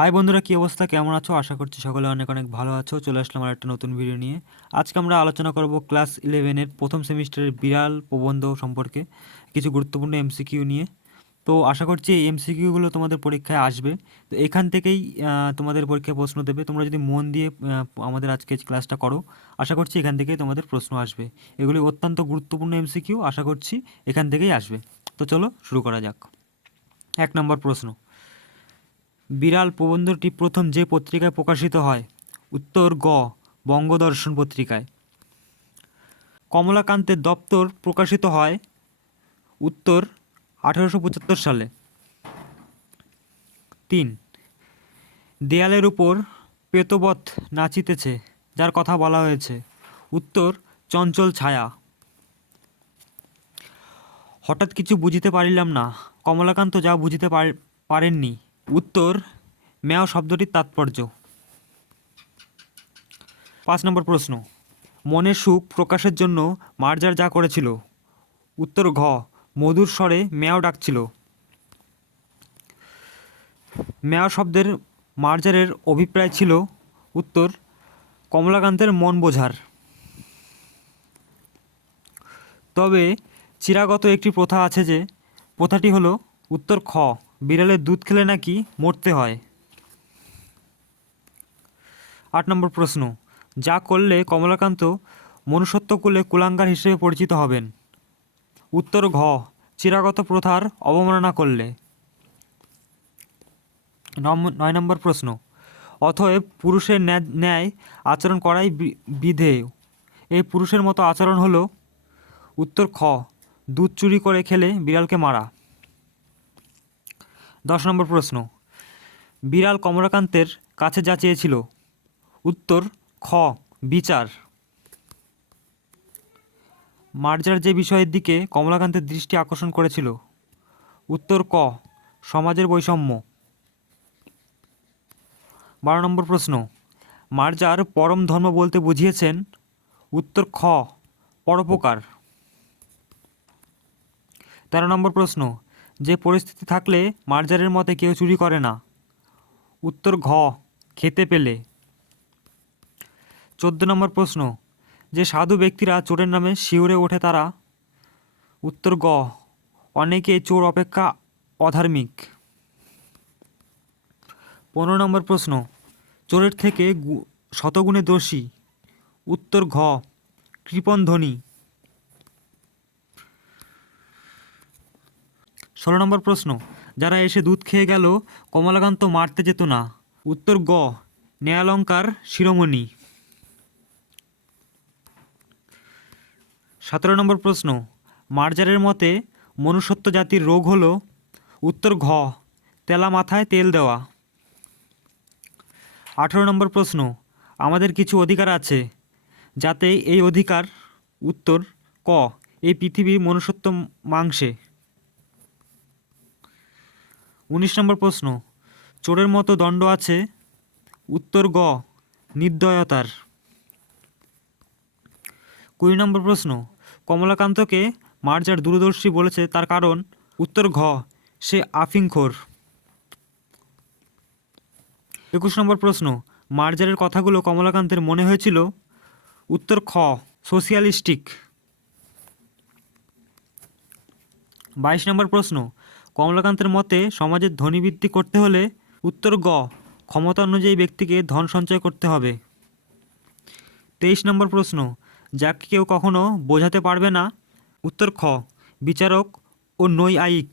High বন্ধুরা, কী অবস্থা, কেমন আছো? আশা করছি সকলে অনেক অনেক ভালো আছো। চলে আসলাম আর একটা নতুন ভিডিও নিয়ে। আজকে আমরা আলোচনা করব ক্লাস 11-এর প্রথম সেমিস্টারের বিড়াল প্রবন্ধ সম্পর্কে কিছু গুরুত্বপূর্ণ এমসিকিউ নিয়ে। তো আশা করছি এই এমসিকিউগুলো তোমাদের পরীক্ষায় আসবে। তো এখান থেকেই তোমাদের পরীক্ষায় প্রশ্ন দেবে। তোমরা যদি মন দিয়ে আমাদের আজকে ক্লাসটা করো, আশা করছি এখান থেকেই তোমাদের প্রশ্ন আসবে। এগুলি অত্যন্ত গুরুত্বপূর্ণ এমসিকিউ, আশা করছি এখান থেকেই আসবে। তো চলো শুরু করা যাক। 1 নম্বর প্রশ্ন, বিড়াল প্রবন্ধটি প্রথম যে পত্রিকায় প্রকাশিত হয়? উত্তর গ, বঙ্গদর্শন পত্রিকায়। কমলাকান্তের দপ্তর প্রকাশিত হয়? উত্তর 1875 সালে। 3, দেয়ালের উপর প্রেতবৎ নাচিতেছে, যার কথা বলা হয়েছে? উত্তর চঞ্চল ছায়া। হঠাৎ কিছু বুঝিতে পারিলাম না, কমলাকান্ত যা বুঝিতে পারেননি? উত্তর ম্যাও শব্দটির তাৎপর্য। 5 নম্বর প্রশ্ন, মনের সুখ প্রকাশের জন্য মার্জার যা করেছিল? উত্তর ঘ, মধুর স্বরে ম্যাও ডাকছিল। ম্যাও শব্দের মার্জারের অভিপ্রায় ছিল? উত্তর কমলাকান্তের মন বোঝার। তবে চিরাগত একটি প্রথা আছে, যে প্রথাটি হলো? উত্তর খ, বিড়ালের দুধ খেলে নাকি মরতে হয়। 8 নম্বর প্রশ্ন, যা করলে কমলাকান্ত মনুষ্যত্বকুলে কুলাঙ্গার হিসেবে পরিচিত হবেন? উত্তর ঘ, চিরাগত প্রথার অবমাননা করলে। 9 নম্বর প্রশ্ন, অতএব পুরুষের ন্যায় আচরণ করাই বিধেয়। এই পুরুষের মতো আচরণ হলো? উত্তর খ, দুধ চুরি করে খেলে বিড়ালকে মারা। 10 নম্বর প্রশ্ন, বিড়াল কমলাকান্তের কাছে যা চেয়েছিল? উত্তর খ, বিচার। মার্জার যে বিষয়ের দিকে কমলাকান্তের দৃষ্টি আকর্ষণ করেছিল? উত্তর ক, সমাজের বৈষম্য। 12 নম্বর প্রশ্ন, মার্জার পরম ধর্ম বলতে বুঝিয়েছেন? উত্তর খ, পরোপকার। 13 নম্বর প্রশ্ন, যে পরিস্থিতি থাকলে মার্জারের মতে কেউ চুরি করে না? উত্তর ঘ, খেতে পেলে। 14 নম্বর প্রশ্ন, যে সাধু ব্যক্তিরা চোরের নামে শিউরে ওঠে তারা? উত্তর গ, অনেকে চোর অপেক্ষা অধার্মিক। 15 নম্বর প্রশ্ন, চোরের থেকে শতগুণে দোষী? উত্তর ঘ, কৃপণ ধনী। 16 নম্বর প্রশ্ন, যারা এসে দুধ খেয়ে গেল কমলাকান্ত মারতে যেত না? উত্তর গ, ন্যায়ালঙ্কার শিরোমণি। 17 নম্বর প্রশ্ন, মার্জারের মতে মনুষ্যত্ব জাতির রোগ হলো? উত্তর ঘ, তেলা মাথায় তেল দেওয়া। 18 নম্বর প্রশ্ন, আমাদের কিছু অধিকার আছে, যাতে এই অধিকার? উত্তর ক, এই পৃথিবী মনুষ্যত্ব মাংসে। 19 নম্বর প্রশ্ন, চোরের মতো দণ্ড আছে? উত্তর গ, নির্দয়তার। 20 নম্বর প্রশ্ন, কমলাকান্তকে মার্জার দূরদর্শী বলেছে, তার কারণ? উত্তর ঘ, সে আফিংখোর। 21 নম্বর প্রশ্ন, মার্জারের কথাগুলো কমলাকান্তের মনে হয়েছিল? উত্তর খ, সোশিয়ালিস্টিক। 22 নম্বর প্রশ্ন, কমলাকান্তের মতে সমাজের ধনীবৃদ্ধি করতে হলে? উত্তর গ, ক্ষমতা অনুযায়ী ব্যক্তিকে ধন সঞ্চয় করতে হবে। 23 নম্বর প্রশ্ন, যাকে কেউ কখনো বোঝাতে পারবে না? উত্তর খ, বিচারক ও নৈয়ায়িক।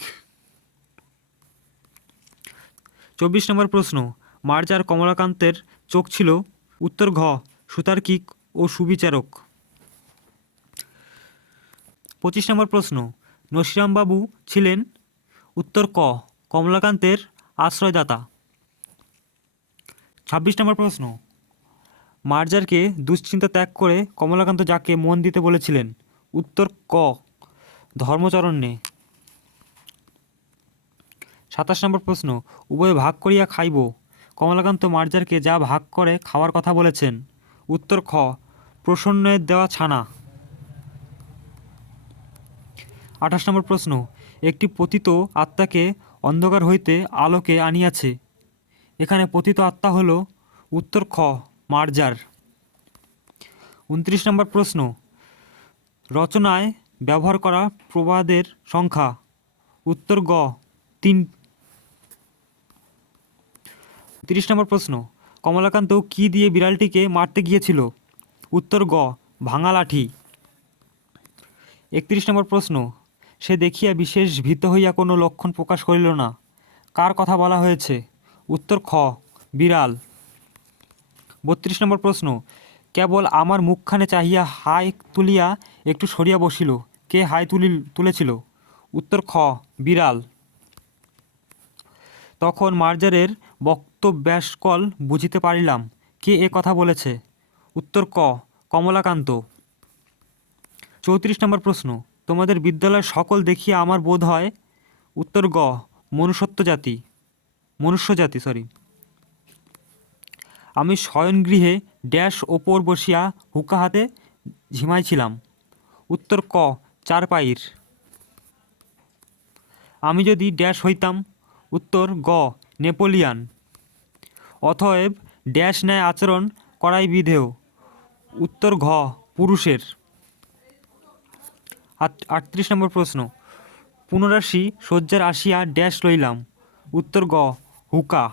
24 নম্বর প্রশ্ন, মার্জার কমলাকান্তের চোখ ছিল? উত্তর ঘ, সুতার্কিক ও সুবিচারক। 25 নম্বর প্রশ্ন, নসিরামবাবু ছিলেন? উত্তর ক, কমলাকান্তের আশ্রয়দাতা। 26 নম্বর প্রশ্ন, মার্জারকে দুশ্চিন্তা ত্যাগ করে কমলাকান্ত যাকে মন দিতে বলেছিলেন? উত্তর ক, ধর্মচরণে। 27 নম্বর প্রশ্ন, উভয়ে ভাগ করিয়া খাইব, কমলাকান্ত মার্জারকে যা ভাগ করে খাওয়ার কথা বলেছেন? উত্তর খ, প্রসন্নের দেওয়া ছানা। 28 নম্বর প্রশ্ন, একটি পতিত আত্মাকে অন্ধকার হইতে আলোকে আনিয়াছে, এখানে পতিত আত্মা হলো উত্তর খ মার্জার। 29 নম্বর প্রশ্ন, রচনায় ব্যবহার করা প্রবাদের সংখ্যা। উত্তর গ 3। 30 নম্বর প্রশ্ন, কমলাকান্ত কি দিয়ে বিড়ালটিকে মারতে গিয়েছিল? উত্তর গ ভাঙা লাঠি। 31 নম্বর প্রশ্ন, সে দেখিয়া বিশেষ ভীত হইয়া কোনো লক্ষণ প্রকাশ করিল না। কার কথা বলা হয়েছে? উত্তর খ বিড়াল। 32 নম্বর প্রশ্ন, কেবল আমার মুখখানে চাহিয়া হাই তুলিয়া একটু সরিয়া বসিল। কে হাই তুলেছিল? উত্তর খ বিড়াল। তখন মার্জারের বক্তব্যাসকল বুঝিতে পারিলাম। কে এ কথা বলেছে? উত্তর ক কমলাকান্ত। 34 নম্বর প্রশ্ন, তোমাদের বিদ্যালয়ের সকল দেখিয়া আমার বোধ হয়। উত্তর গ মনুষ্যজাতি। আমি শয়নগৃহে ড্যাশ ওপর বসিয়া হুকা হাতে ঝিমাইছিলাম। উত্তর ক চারপাইর। আমি যদি ড্যাশ হইতাম। উত্তর গ নেপোলিয়ান। অতএব ড্যাশ ন্যায় আচরণ করাই বিধেয়। উত্তর ঘ পুরুষের। 38 নম্বর প্রশ্ন, পুনরাশি শয্যার আসিয়া ড্যাশ লইলাম। উত্তর গ হুকা।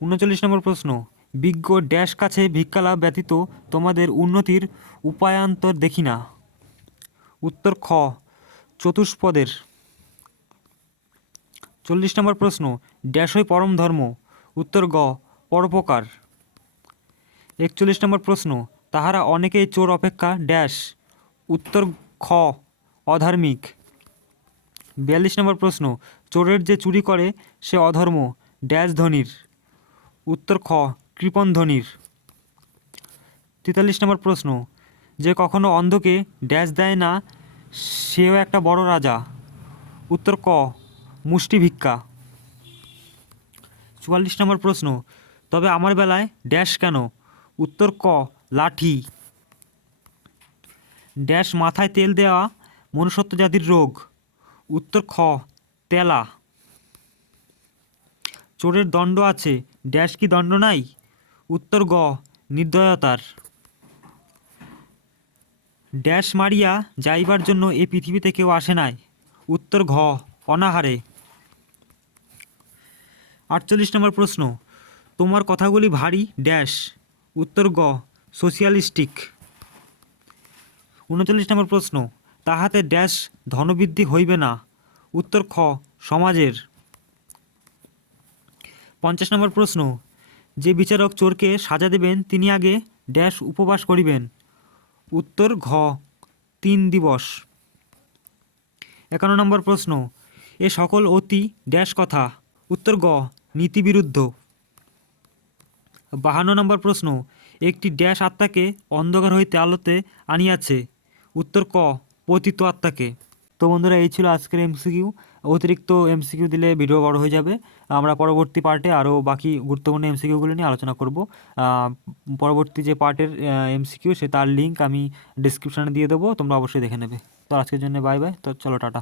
39 নম্বর প্রশ্ন, বিজ্ঞ ড্যাশ কাছে ভিক্ষালাভ ব্যতীত তোমাদের উন্নতির উপায়ান্তর দেখি না। উত্তর খ চতুষ্পদের। 40 নম্বর প্রশ্ন, ড্যাশই পরম ধর্ম। উত্তর গ পরোপকার। 41 নম্বর প্রশ্ন, তাহারা অনেকেই চোর অপেক্ষা ড্যাশ। উত্তর খ অধার্মিক। 42 নম্বর প্রশ্ন, চোরের যে চুরি করে সে অধর্ম ড্যাশ ধনির। উত্তর খ কৃপণ ধনির। 43 নম্বর প্রশ্ন, যে কখনো অন্ধকে ড্যাশ দেয় না সেও একটা বড় রাজা। উত্তর ক মুষ্টি ভিক্ষা। 44 নম্বর প্রশ্ন, তবে আমার বেলায় ড্যাশ কেন? উত্তর ক লাঠি। ড্যাশ মাথায় তেল দেওয়া মনুষ্যত্ব জাতির রোগ। উত্তর খ তেলা। চোরের দণ্ড আছে ড্যাশ কি দণ্ড নাই? উত্তর গ নির্দয়তার। ড্যাশ মারিয়া যাইবার জন্য এই পৃথিবীতে কেউ আসে নাই। উত্তর ঘ অনাহারে। 48 নম্বর প্রশ্ন, তোমার কথাগুলি ভারী ড্যাশ। উত্তর গ সোশিয়ালিস্টিক। 39 নম্বর প্রশ্ন, তাহাতে ড্যাশ ধনবৃদ্ধি হইবে না। উত্তর খ সমাজের। 50 নম্বর প্রশ্ন, যে বিচারক চোরকে সাজা দেবেন তিনি আগে ড্যাশ উপবাস করিবেন। উত্তর ঘ 3 দিবস। 51 নম্বর প্রশ্ন, এ সকল অতি ড্যাশ কথা। উত্তর গ নীতিবিরুদ্ধ। 52 নম্বর প্রশ্ন, একটি ড্যাশ আত্মাকে অন্ধকার হইতে আলোতে আনিয়াছে। উত্তর ক পতিত আত্মাকে। তো বন্ধুরা, এই ছিল আজকের এমসিকিউ। অতিরিক্ত এমসিকিউ দিলে ভিডিও বড় হয়ে যাবে। আমরা পরবর্তী পার্টে আরও বাকি গুরুত্বপূর্ণ এমসিকিউগুলো নিয়ে আলোচনা করব। পরবর্তী যে পার্টের এমসিকিউ তার লিঙ্ক আমি ডিসক্রিপশানে দিয়ে দেবো, তোমরা অবশ্যই দেখে নেবে। তো আজকের জন্য বাই বাই। তো চলো টাটা।